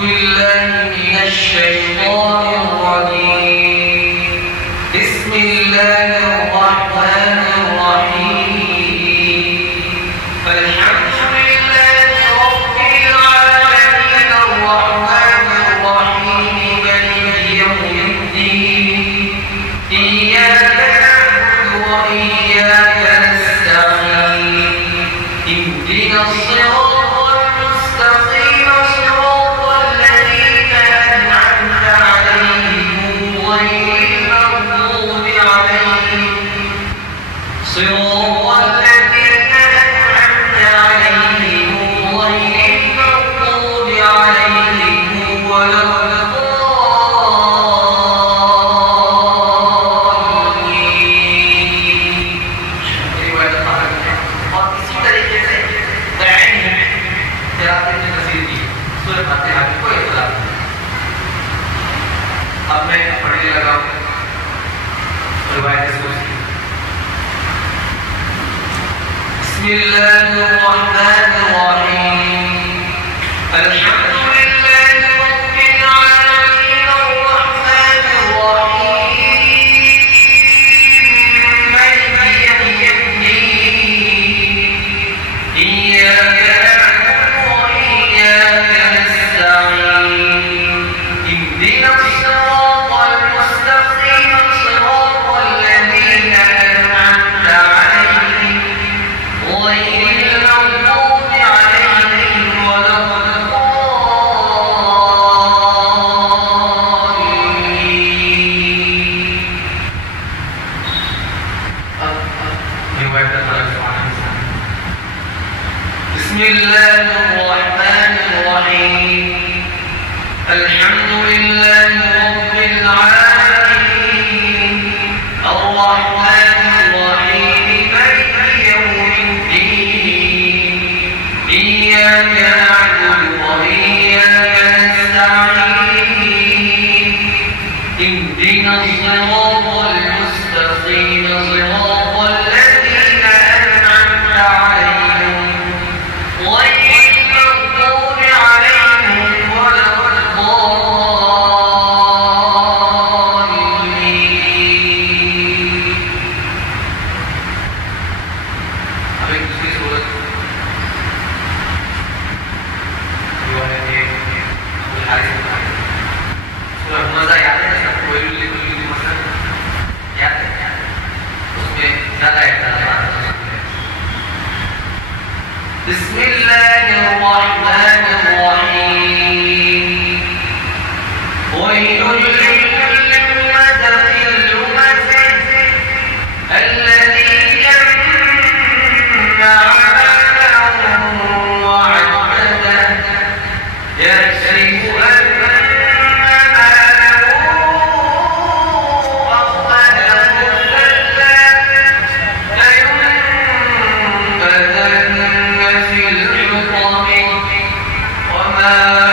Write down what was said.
بالله من الشيطان الرجيم. بسم الله الرحمن الرحيم. الحمد لله رب العالمين الرحمن الرحيم مالك يوم الدين. إياك نعبد وإياك نستعين. اهدنا الصراط المستقيم صراط الذين أنعمت عليهم غير المغضوب عليهم ولا الضالين. और इसी तरीके से सूरह फातिहा की कोई इख्तिलाफ नहीं। अब मैं पढ़ने लगा हूँ रिवायत से। बिस्मिल्लाहिर रहमानिर रहीम। अल्हम्दुलिल्लाहि रब्बिल आलमीन अर्रहमानिर रहीम मालिकि यौमिद्दीन। इय्याका नअबुदु व इय्याका नस्तa'ीन। इहदिना الصراط المستقيم صراط الذين أنعمت عليهم غير المغضوب عليهم ولا الضالين. بسم الله الرحمن الرحيم. الحمد لله رب العالمين الرحمن الرحيم مالك يوم الدين. إياك نعبد وإياك نستعين. اهدنا الصراط المستقيم صراط الذين أنعمت عليهم غير المغضوب عليهم ولا الضالين. अब एक दूसरी सूरत जो है ये सूरह मज़ा याद है ना सबको? वैलुल मसद याद है? उसमें ज़्यादा बिस्मिल्लाहिर रहमानिर रहीम। वैलुल लिकुल्लि मुमज़्ज़िज़ लुमज़ः الذي جمع ماله وعدده يحسب أن ماله أخلده كلا لينبذن في الحطمة وما